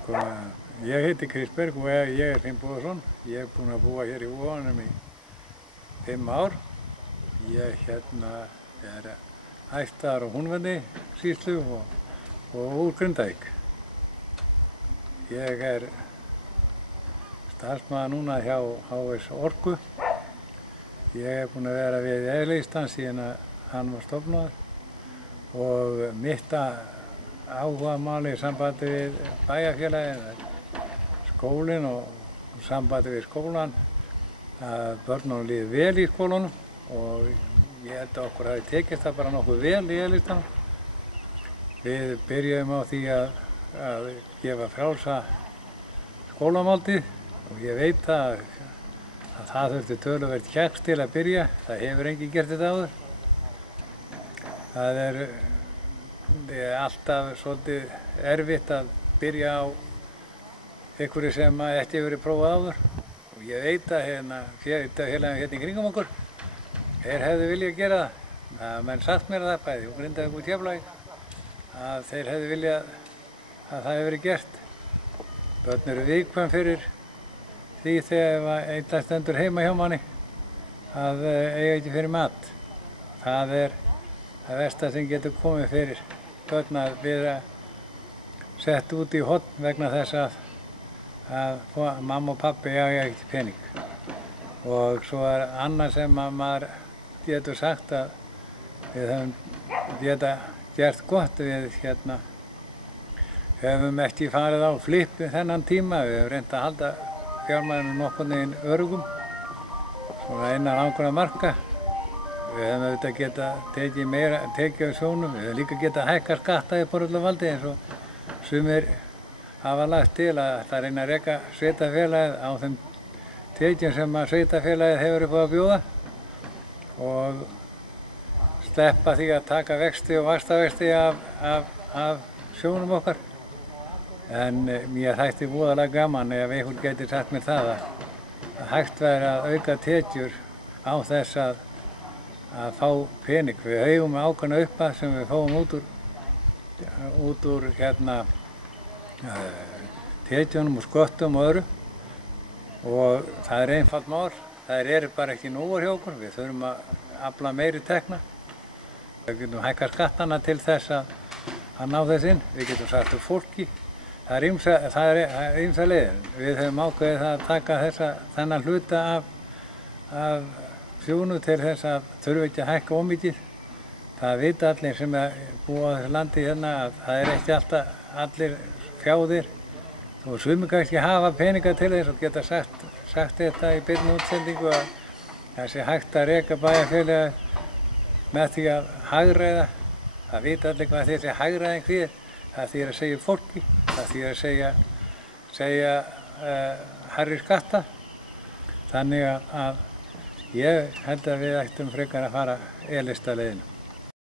Sko, ég heiti Kristberg og ég er Finnbogason. Ég er búinn að búa hér í Voganum í 5 ár. Ég er ættaður á Húnvendi sýslu og úr Grindavík. Ég er starfsmaður núna hjá HS Orku. Ég er búinn að vera við eðlistan síðan að hann var stofnaður og mitt áhugamál í sambandi við bæjarfélagið, skólinn og sambandi við skólann, að börnunum líði vel í skólanum og ég held að okkur hafi tekist það bara nokkuð vel í eðlistanum. Við byrjuðum á því að gefa frjálsa skólamáltíð og ég veit að það þurfti töluvert kjark til að byrja. Það hefur enginn gert þetta áður. Það er alltaf svolítið erfitt að byrja á einhverju sem ekki hefur verið prófað áður. Og ég veit að félagið hérna í kringum okkur, þeir hefðu viljað gera það. Það hafa menn sagt mér það bæði og Grindavík og Keflavík að þeir hefðu viljað að það hefur verið gert. Börn eru viðkvæm fyrir því þegar einn stendur heima hjá manni að eiga ekki fyrir mat. Það er það versta sem getur komið fyrir börn að vera sett út í horn vegna þess að mamma og pabbi eiga ekki pening. Og svo er annað sem að maður getur sagt að við höfum gert gott. Við höfum ekki farið á flip þennan tíma. Við höfum reynt að halda fjármagninu nokkurn veginn öruggum, svona innan ákveðinna marka. Við höfum auðvitað getað tekið á sjónum. Við höfum líka getað hækkað skatta í borgarvaldi eins og sumir hafa lagt til að það reyna að reka sveitarfélagið á þeim tekjum sem að sveitarfélagið hefur upp á að bjóða og sleppa því að taka vexti og vaxtavexti af sjónum okkar. En mér þætti voðalega gaman ef einhvern gæti sagt mér það að hægt væri að auka tekjur á þess að fá pening. Við eigum ákveðna upphæð sem við fáum út úr tekjunum og sköttum og öðru og það er einfalt mál. Það eru bara ekki nógur hjá okkur. Við þurfum að afla meiri tekna. Við getum hækkað skattana til þess að ná þess inn. Við getum sagt upp fólki. Það er ýmsar leiðir. Við höfum ákveðið að taka þennan hluta af sjónu til þess að þurfa ekki að hækka ómikið. Það vita allir sem búa á þessu landi hérna að það er ekki alltaf allir fjáðir og sumir kannski hafa peninga til þess og geta sagt þetta í beinni útsendingu að það sé hægt að reka bæjarfélagið með því að hagræða. Það vita allir hvað þessi hagræðing þýðir. Það þýðir að segja fólki, það þýðir að segja hærri skatta. Þannig að ég held að við ættum frekar að fara e-listaleiðina.